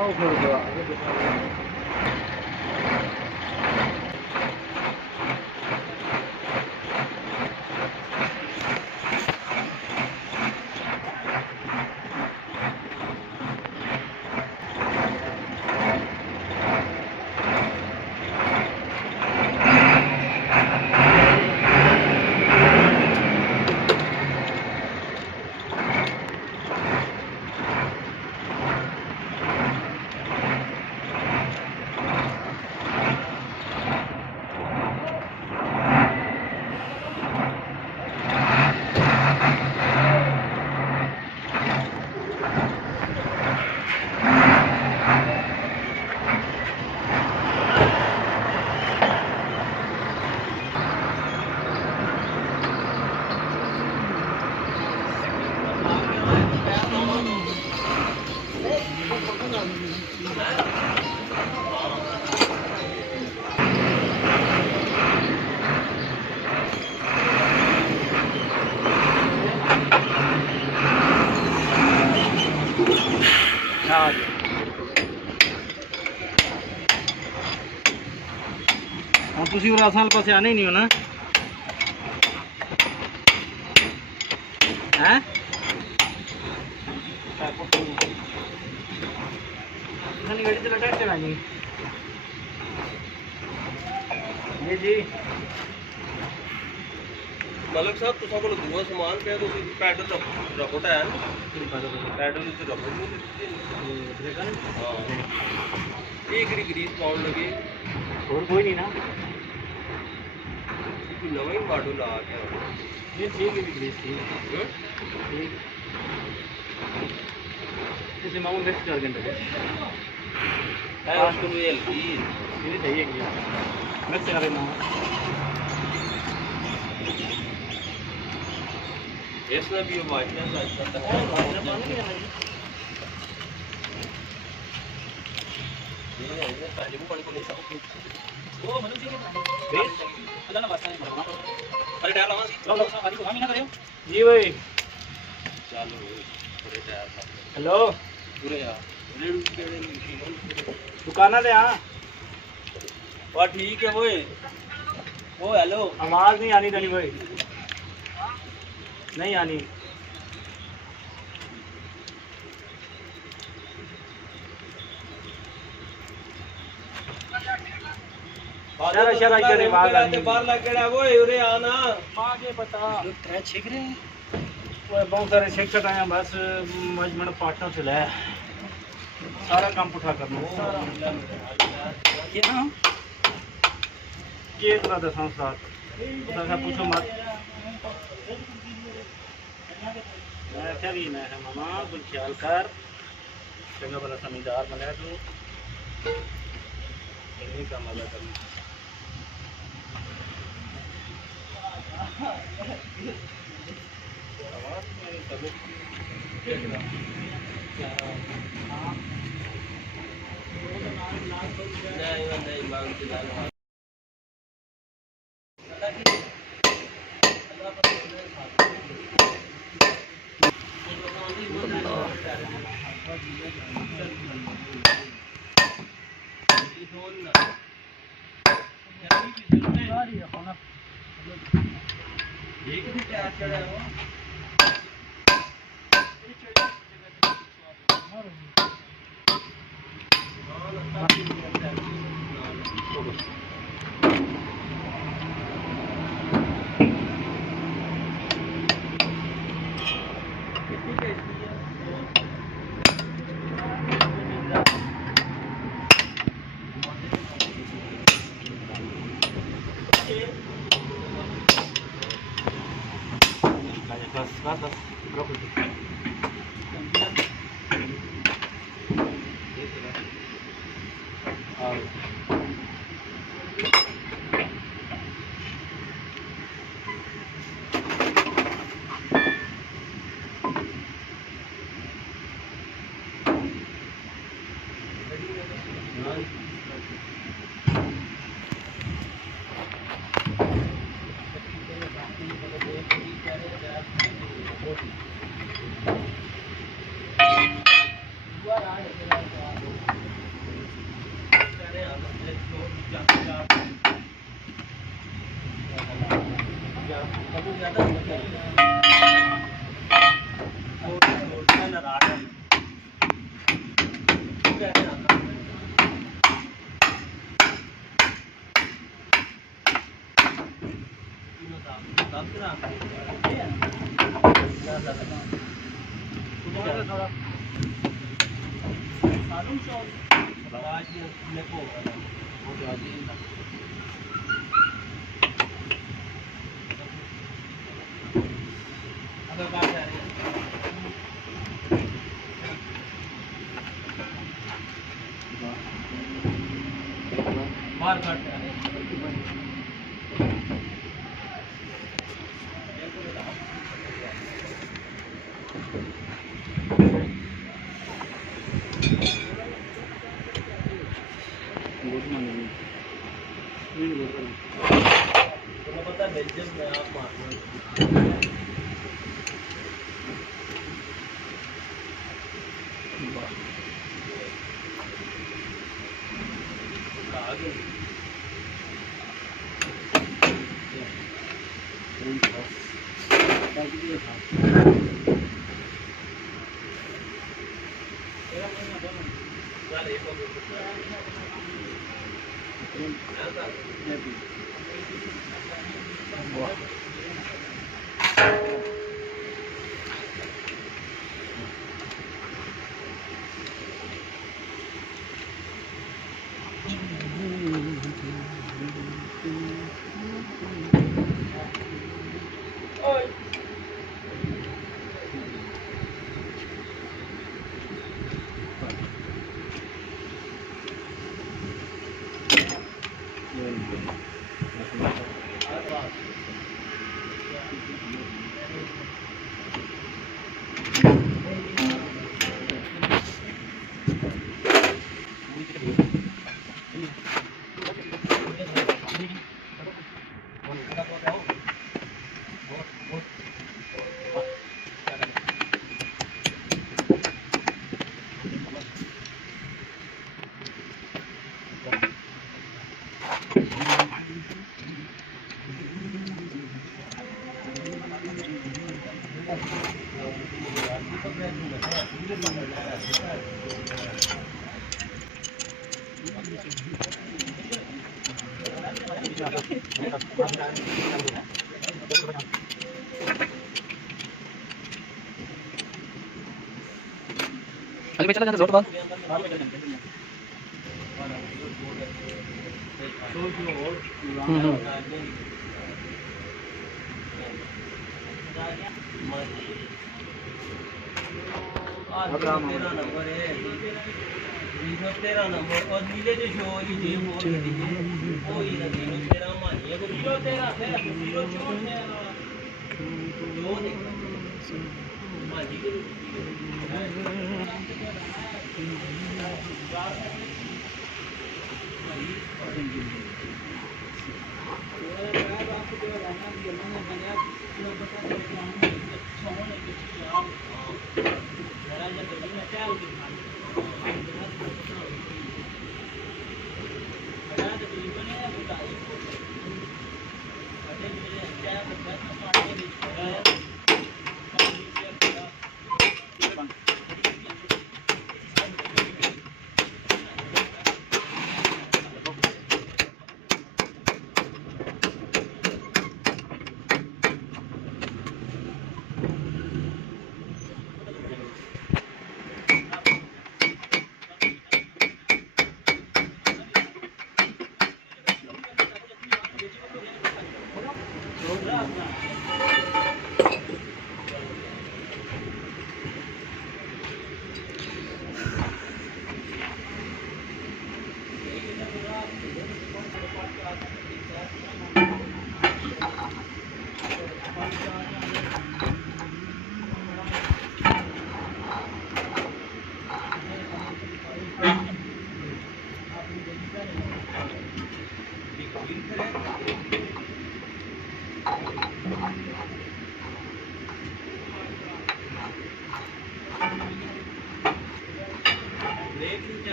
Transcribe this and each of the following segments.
Oh, good. हाँ ਹੁਣ ਤੁਸੀਂ ਉਹ ਰਾਸਾਂ ਵਾਲੇ ਪਾਸੇ ਆਣੇ ਨਹੀਂ ਹੋ ਨਾ ਹੈ ਨਾਨੀ ਗੱਡੀ ਤੇ ਲਟਕ ਕੇ ਆਣੀ ਜੀ ਮਲਕ ਸਾਹਿਬ ਤੁਸੀਂ ਕੋਲ ਦੂਆ ਸਮਾਨ ਪਿਆ ਤੁਸੀਂ ਪੈਡਲ ਰਖੋ ਟਾਇਰ ਪੈਡਲ ਉੱਤੇ ਰਖੋ ਬ੍ਰੇਕਾਂ ਹਾਂ ਇਹ ਕਿਹੜੀ ਗਰੀਸ ਪਾਉਣ ਲੱਗੇ ਹੋਰ ਕੋਈ ਨਹੀਂ ਨਾ ਕੋਈ ਨਵਾਂ ਹੀ ਮਾਡਲ ਆ ਗਿਆ ਇਹ ਠੀਕ ਹੈ ਗ੍ਰੀਸ ਠੀਕ ठीक इसे मामूल वेस्ट 4 घंटे है उसको भी हल्की ये सही है मिक्स कर देना इसमें भी वाइटनेस आ जाता है ये तालिबू पानी को लेता वो मनु जी के बेस अल्लाह ना वास्ता नहीं अरे टायर लावा सी लो पानी को हम ही ना करियो जी भाई चलो पूरे टायर हेलो पूरे यार दुकाना दे हाँ और ठीक है वो हेलो आवाज नहीं आनी रही भाई नहीं आनी शरा करे आवाज आनी बाहर लग गया वो उरे आना आगे पता ट्रै छिक रहे हैं वो बहुत सारे छिक आया बस मजमन पार्टनर से ले सारा काम उठा करना क्या ये तरह दसा साथ पूछो मत मैं क्या भी मैं है मामा कुछ ख्याल कर चंगा भला समझदार बना तू इन्हीं का मजा करना बस बाहर काट पता बेल्जियम में आप अभी चला जाता जोर बात नंबर है 13 नंबर और नीले जो शो वाली जेब वो ही ना 13 मानी है 13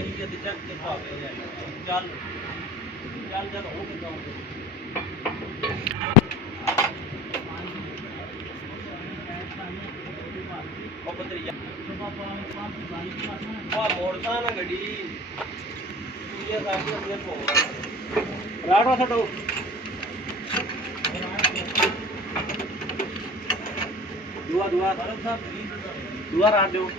ਰਹੀ ਹੈ ਤੇ ਚੱਕ ਕੇ ਭਾਵੇਂ ਚੱਲ ਚੱਲ ਚੱਲ ਹੋ ਕੇ ਜਾਉਂਗੇ ਉਹ ਪਤਰੀ ਜਾ ਆ ਮੋੜਦਾ ਨਾ ਗੱਡੀ ਇਹ ਸਾਡੀ ਅੰਦਰ ਪੋ ਰਾੜਵਾ ਛੱਡੋ ਦੁਆ ਦੁਆ ਦੁਆ ਰਾੜ ਦਿਓ